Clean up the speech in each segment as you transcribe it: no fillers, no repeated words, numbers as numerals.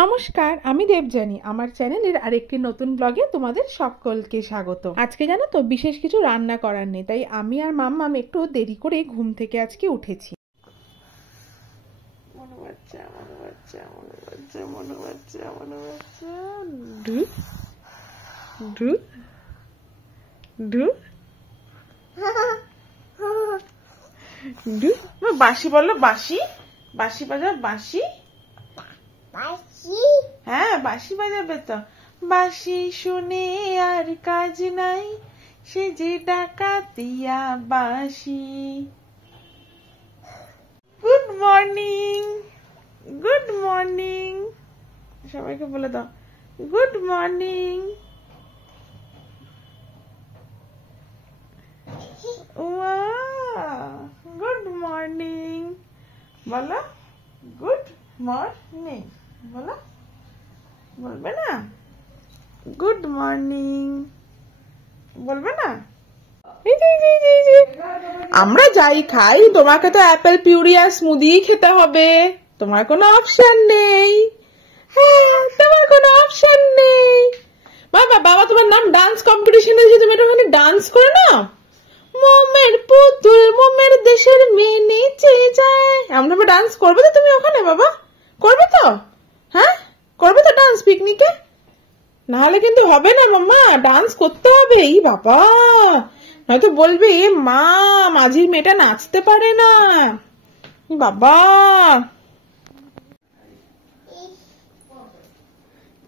নমস্কার, আমি দেবযানী। আমার চ্যানেলের আরেকটি নতুন ব্লগে তোমাদের সকলকে স্বাগত। আজকে জানো তো বিশেষ কিছু রান্না করার নেই, তাই আমি আর মাম্মাম একটু দেরি করে ঘুম থেকে আজকে উঠেছি। বাঁশি বলো, বাঁশি বাঁশি বাজাও, বাঁশি। হ্যাঁ, বাঁশি বাজাবে তো। বাঁশি শুনে আর কাজ নাই, সে যে ডাকাতিয়া বাঁশি। গুড মর্নিং, গুড মর্নিং, সবাইকে বলে দাও গুড মর্নিং। গুড মর্নিং বলো, গুড মর্নিং বলো, বলবে না? গুড মর্নিং বলবে না? আমরা যাই খাই, তোমাকে তো অ্যাপেল পিউরি আর স্মুদি খেতে হবে, তোমার কোনো অপশন নেই। হ্যাঁ, তোমার কোনো অপশন নেই। বাবা বাবা তোমার নাম ডান্স কম্পিটিশনে, যে তুমি একটুখানি ডান্স করে নাও। মোমের পুতুল মোমের দেশের মেয়ে নিচে যায়, আমরা ডান্স করবে তো তুমি ওখানে? বাবা করবে তো? হ্যাঁ করবে তো ডান্স পিকনিকে? নাহলে কিন্তু হবে না মাম্মা, ডান্স করতে হবে। এই বাবা, হয়তো বলবে মা মাঝির মেয়েটা নাচতে পারে না। বাবা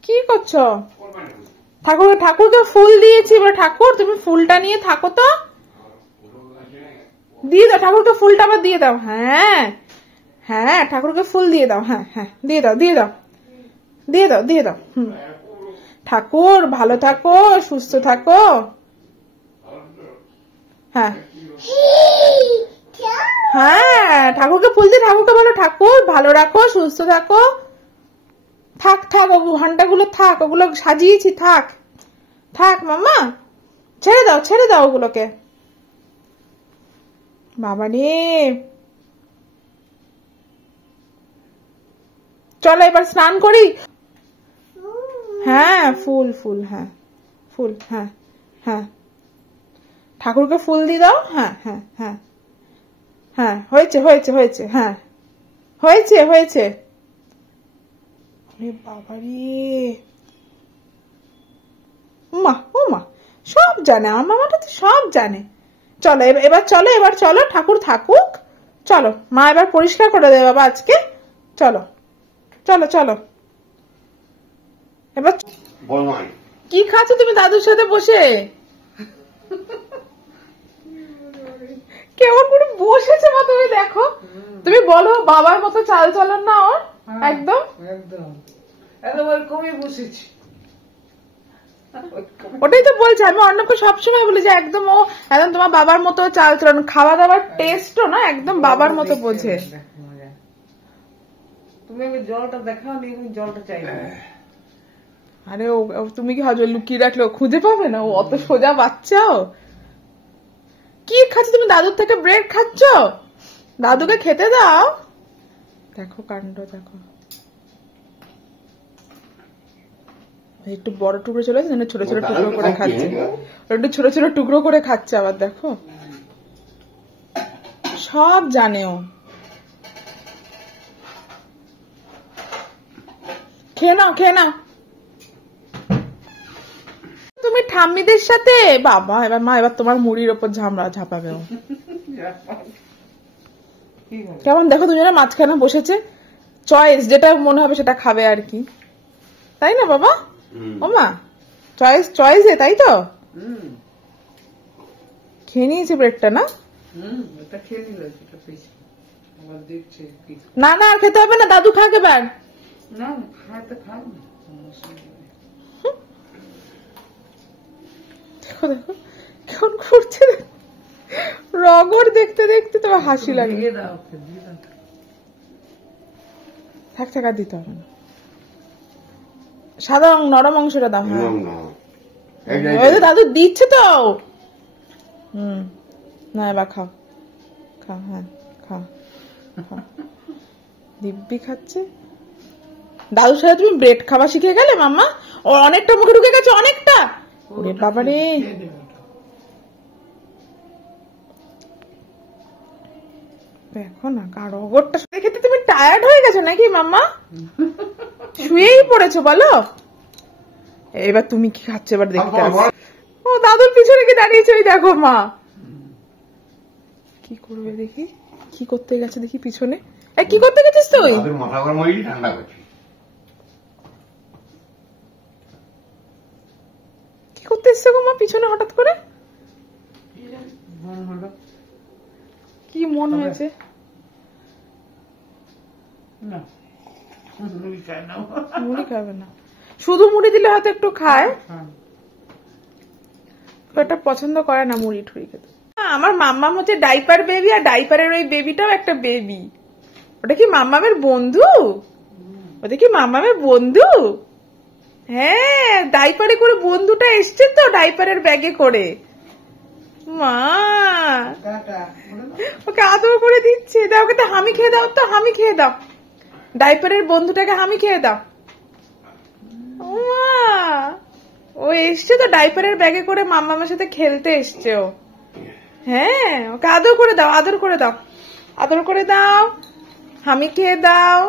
কি করছো? ঠাকুরকে ফুল দিয়েছি, এবার ঠাকুর তুমি ফুলটা নিয়ে থাকো তো। দিয়ে দাও ঠাকুরকে ফুলটা, আবার দিয়ে দাও। হ্যাঁ হ্যাঁ, ঠাকুরকে ফুল দিয়ে দাও। হ্যাঁ হ্যাঁ, দিয়ে দাও দিয়ে দাও দিয়ে দাও দিয়ে দাও। ঠাকুর ভালো থাকো, সুস্থ থাকো। হ্যাঁ হ্যাঁ, ঠাকুরকে ফুল দিয়ে ঠাকুরকে বলো ঠাকুর ভালো রাখো, সুস্থ থাকো। থাক থাক, ঘন্টাগুলো থাক, ওগুলো সাজিয়েছি, থাক থাক মাম্মা, ছেড়ে দাও ওগুলোকে। বাবা রে, চলো এবার স্নান করি। হ্যাঁ ফুল ফুল, হ্যাঁ ফুল, হ্যাঁ হ্যাঁ, ঠাকুরকে ফুল দিয়ে দাও। হ্যাঁ হ্যাঁ হ্যাঁ হ্যাঁ, হয়েছে হয়েছে হয়েছে, হ্যাঁ হয়েছে হয়েছে। বাবা রে, মা ও মা, সব জানে আমার মামাটা, তো সব জানে। চলো এবার চলো, এবার চলো, ঠাকুর থাকুক। চলো মা এবার পরিষ্কার করে দেবে বাবা আজকে। চলো চলো চলো এবার। কি খাচ্ছ তুমি দাদুর সাথে বসে? কেমন করে বসেছে মা, তুমি দেখো। তুমি বলো বাবার মতো চাল চলন না ওর, একদম একদম একদম ওরকমই বসেছি। ওটাই তো বলছি আমি, অন্যকে সবসময় বলি যে একদম ও একদম তোমার বাবার মতো চাল চলন, খাওয়া দাওয়ার টেস্টও না একদম বাবার মতো বোঝে। তুমি আমি জলটা দেখাও নি, জলটা চাই। আরে ও তুমি কি হাজর লুকিয়ে রাখলে ও খুঁজে পাবে না? ও অত সোজা বাচ্চাও। কি খাচ্ছ তুমি? দাদুর থেকে ব্রেড খাচ্ছ? দাদুকে খেতে দাও। দেখো কাণ্ড দেখো, একটু বড় টুকরো চলে আসছে, ছোট ছোট টুকরো করে খাচ্ছে। একটু ছোট ছোট টুকরো করে খাচ্ছে আবার, দেখো সব জানেও। খেয়ে নাও খেয়ে নাও তুমি ঠাম্মিদের সাথে। বাবা এবার মা, এবার তোমার মুড়ির ওপর ঝাঁপাবে। কেমন দেখো দুজনে মাঝখানে বসেছে, চয়েস যেটা মনে হবে সেটা খাবে আর কি, তাই না বাবা? ও মা, চয়েস তাই তো। খেয়ে নিয়েছে ব্রেডটা না? না না আর খেতে হবে না, দাদু খাক এবার। দেখো দেখো কেমন করছে, রগর দেখতে দেখতে তোমার হাসি লাগে। থাক থাক, আর দিতে হবে না, সাদা নরম অংশটা দাও। হ্যাঁ দাদু দিচ্ছে তো। না এবার খাও খাও, হ্যাঁ খাও খাও। দিব্যি খাচ্ছে। দাদুর সাথে তুমি ব্রেড খাওয়া শিখে গেলে মাম্মা? ও অনেকটা মুখে ঢুকে গেছে, অনেকটা। ওরে বাবা রে, দেখো না কারো গোটটা খেতে তুমি টায়ার্ড হয়ে গেছো নাকি মাম্মা? শুয়েই পড়েছো বলো? এবার তুমি কি খাচ্ছ এবার দেখতে আসো। ও দাদুর পিছনে কি দাঁড়িয়েছে, ওই দেখো মা কি করবে দেখি, কি করতে গেছে দেখি পিছনে। কি করতে গেছিস তুই? কি করতে এসছো গো মা পিছনে হঠাৎ করে? কি মন হয়েছে? মুড়ি খাবে না, শুধু মুড়ি দিলে হয়তো একটু খায়, এটা পছন্দ করে না মুড়ি ঠুড়ি খেতে। আমার মাম্মাম হচ্ছে ডাইপার বেবি, আর ডাইপারের ওই বেবিটাও একটা বেবি। ওটা কি মাম্মামের বন্ধু? ওটা কি মাম্মামের বন্ধু? হ্যাঁ, ডাইপারে করে বন্ধুটা এসছে তো, ডাইপারের ব্যাগে করে। মা ওকে আদর করে দিচ্ছে, দাও ওকে তো হামি খেয়ে দাও, তো হামি খেয়ে দাও, ডাইপারের বন্ধুটাকে হামি খেয়ে দাও। মা ও এসছে তো ডাইপারের ব্যাগে করে, মাম্মামের সাথে খেলতে এসছে ও। হ্যাঁ, ওকে আদর করে দাও, আদর করে দাও, আদর করে দাও, হামি খেয়ে দাও।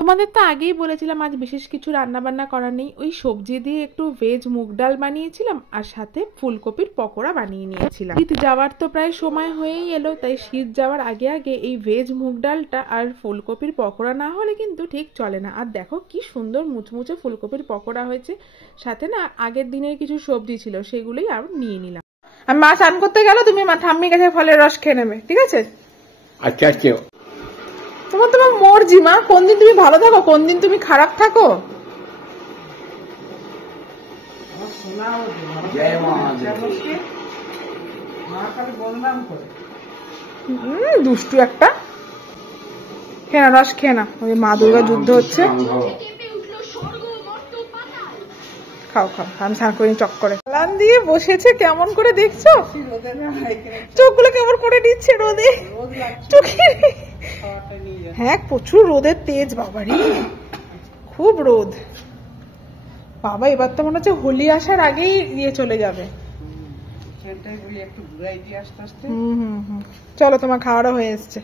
তোমাদের তো আগেই বলেছিলাম আজ বিশেষ কিছু রান্না বান্না করার নেই, ওই সবজি দিয়ে একটু ভেজ মুগ ডাল বানিয়েছিলাম, আর সাথে ফুলকপির পকোড়া বানিয়ে নিয়েছিলাম। শীত যাওয়ার তো প্রায় সময় হয়েই এলো, তাই শীত যাওয়ার আগে আগে এই ভেজ মুগ ডালটা আর ফুলকপির পকোড়া না হলে কিন্তু ঠিক চলে না। আর দেখো কি সুন্দর মুচমুচে ফুলকপির পকোড়া হয়েছে, সাথে না আগের দিনের কিছু সবজি ছিল সেগুলোই আরো নিয়ে নিলাম। আর মা স্নান করতে গেল, তুমি মা ঠাম্মি কাছে ফলের রস খেয়ে নেবে, ঠিক আছে? আচ্ছা আচ্ছা, তোমার তোমার মর্জি মা, কোন দিন তুমি ভালো থাকো, কোন দিন তুমি খারাপ থাকো। দুষ্টু একটা, খেয়ে না রস, খেয়ে না, ওই মা দুর্গা যুদ্ধ হচ্ছে। খাও খাও, আমি স্নান করে চক করে লান দিয়ে বসেছে, কেমন করে দেখছো চোখগুলো কেমন করে দিচ্ছে রোদে, চোখে। হ্যাঁ প্রচুর রোদের তেজ বাবারি, খুব রোদ বাবা। এবার তো মনে হচ্ছে হোলি আসার আগেই ইয়ে চলে যাবে। চলো তোমার খাওয়াটা হয়ে এসছে,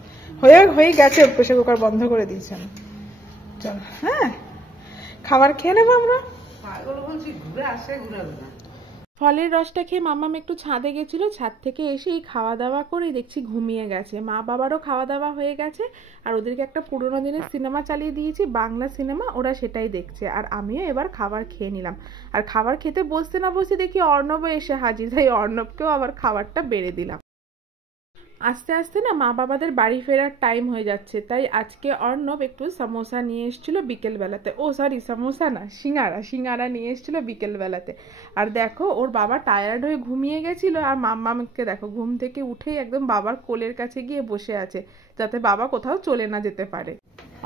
হয়ে গেছে, প্রেসার কুকার বন্ধ করে দিয়েছেন। চলো হ্যাঁ, খাবার খেয়ে নেবো আমরা। ফলের রসটা খেয়ে মাম্মাম একটু ছাদে গেছিল, ছাদ থেকে এসেই খাওয়া দাওয়া করে দেখছি ঘুমিয়ে গেছে। মা বাবারও খাওয়া দাওয়া হয়ে গেছে, আর ওদেরকে একটা পুরোনো দিনের সিনেমা চালিয়ে দিয়েছি, বাংলা সিনেমা, ওরা সেটাই দেখছে। আর আমিও এবার খাবার খেয়ে নিলাম। আর খাবার খেতে বসতে না বসতে দেখি অর্ণবও এসে হাজির, তাই অর্ণবকেও আবার খাবারটা বেড়ে দিলাম। আস্তে আস্তে না মা বাবাদের বাড়ি ফেরার টাইম হয়ে যাচ্ছে, তাই আজকে অর্ণব একটু সমোসা নিয়ে এসেছিল বিকেল বেলাতে। ও সরি, সমোসা না, সিঙ্গারা নিয়ে এসেছিল বিকেল বেলাতে। আর দেখো ওর বাবা টায়ার্ড হয়ে ঘুমিয়ে গেছিল, আর মাম্মামকে দেখো ঘুম থেকে উঠেই একদম বাবার কোলের কাছে গিয়ে বসে আছে, যাতে বাবা কোথাও চলে না যেতে পারে।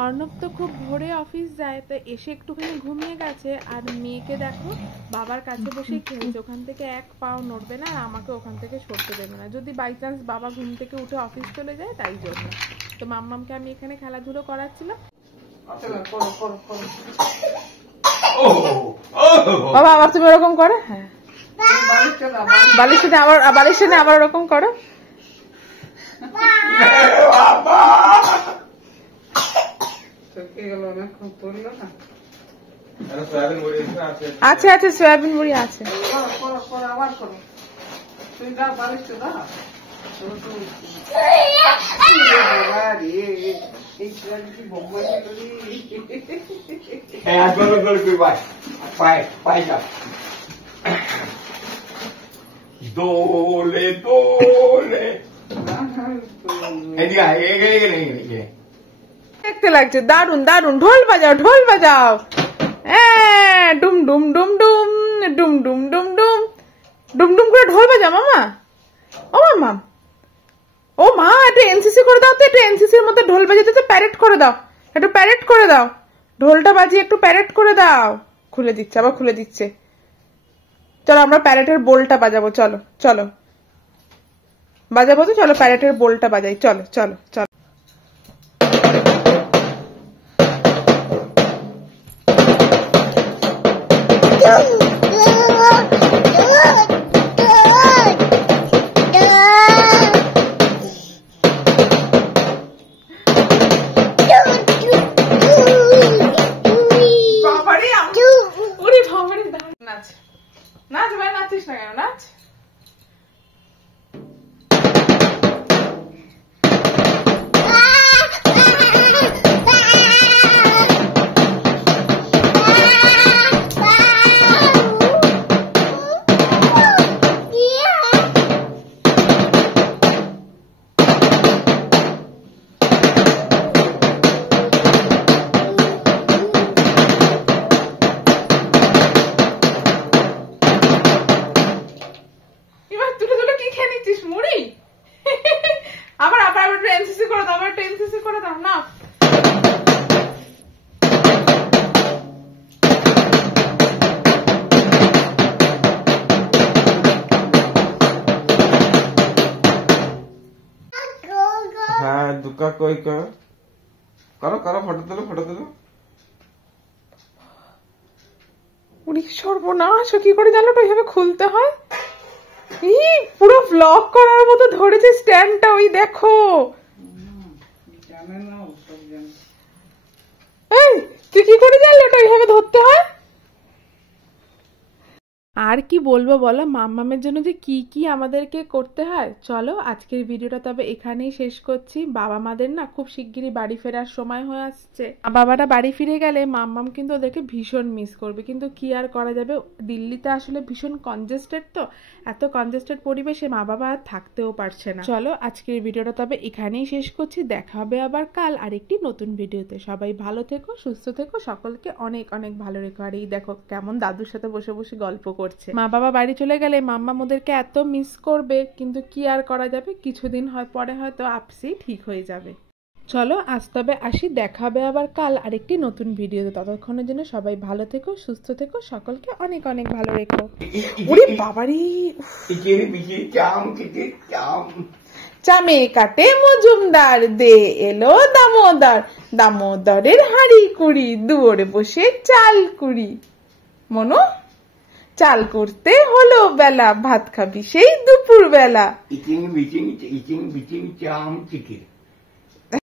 অর্ণব তো খুব ভোরে অফিস যায়, তো এসে একটুখানি ঘুমিয়ে গেছে। আর মেয়েকে দেখো বাবার কাছে বসে খেলছে, ওখান থেকে এক পাও নড়বে না, আর আমাকে ওখান থেকে সরতে দেবে না, যদি বাই চান্স বাবা ঘুম থেকে উঠে অফিস চলে যায় তাই জন্য। তো মাম্মামকে আমি এখানে খেলাধুলো করাচ্ছিলাম। বাবা আবার তুমি ওরকম করো, হ্যাঁ বালিশ টেনে আবার ওরকম করো। আচ্ছা আচ্ছা, সয়াবিন বড়ি আছে। দোলে দোলে দেখতে লাগছে দারুন দারুন, ঢোল বাজাও ঢোল বাজাও, ডুম ডুম ডুম ডুম ডুম ডুম ডুম ডুম ডুম ডুম করে ঢোল বাজাও মামা। ও মামা, ও মা একটু এনসিসি করে দাও তো, একটু এনসিসির মধ্যে ঢোল বাজাতে তো প্যারেড করে দাও, একটু প্যারেড করে দাও, ঢোলটা বাজিয়ে একটু প্যারেড করে দাও। খুলে দিচ্ছে, আবার খুলে দিচ্ছে। চলো আমরা প্যারেটের বোলটা বাজাবো, চলো চলো বাজাবো তো, চলো প্যারেটের বোলটা বাজাই, চলো চলো চলো। নাচ নাচ ভাই, নাচিস না কেন? নাচ। মুড়ি আবার আবার একটু এনসিসি করে দাও, আবার একটু এনসিসি করে দাও না। হ্যাঁ দুকা কই করো করো করো, ফটো তুলো ফটো তুলো। উনি সর্বনাশ, কি করে জানো তো এইভাবে খুলতে হয়? এই পুরো ব্লগ করার মতো ধরেছে স্ট্যান্ডটা, ওই দেখো। এই তুই কি করে জানলে এটা এইভাবে ধরতে হয়? আর কি বলবো বলো, মাম্মামের জন্য যে কি কি আমাদেরকে করতে হয়। চলো আজকের ভিডিওটা তবে এখানেই শেষ করছি। বাবা মাদের না খুব শিগগিরই বাড়ি ফেরার সময় হয়ে আসছে। বাবারা বাড়ি ফিরে গেলে মাম্মাম কিন্তু ওদেরকে ভীষণ মিস করবে, কিন্তু কি আর করা যাবে। দিল্লিতে আসলে ভীষণ কনজেস্টেড, তো এত কনজেস্টেড পরিবেশে মা বাবা আর থাকতেও পারছে না। চলো আজকের ভিডিওটা তবে এখানেই শেষ করছি। দেখা হবে আবার কাল আরেকটি নতুন ভিডিওতে। সবাই ভালো থেকো, সুস্থ থেকো, সকলকে অনেক অনেক ভালো রেখো। আর এই দেখো কেমন দাদুর সাথে বসে বসে গল্প করছে। মা বাবা বাড়ি চলে গেলে মাম্মা ওদেরকে এত মিস করবে, কিন্তু কি আর করা যাবে। কিছুদিন পরে হয়তো আপসি ঠিক হয়ে যাবে। চলো আজ তবে আসি, দেখাবে আবার কাল আরেকটি নতুন ভিডিওতে। ততক্ষণের জন্য সবাই ভালো থেকো, সুস্থ থেকো, সকলকে অনেক অনেক ভালো রেখো। ওরে বাবারি, চামে কাটে মজুমদার, দে এলো দামোদর, দামোদরের হাঁড়ি কুড়ি, দুয়ারে বসে চাল কুড়ি। মনো, চাল করতে হলো বেলা, ভাত খাবি সেই দুপুর বেলা। ইচিং বিচিং চাম চিকে।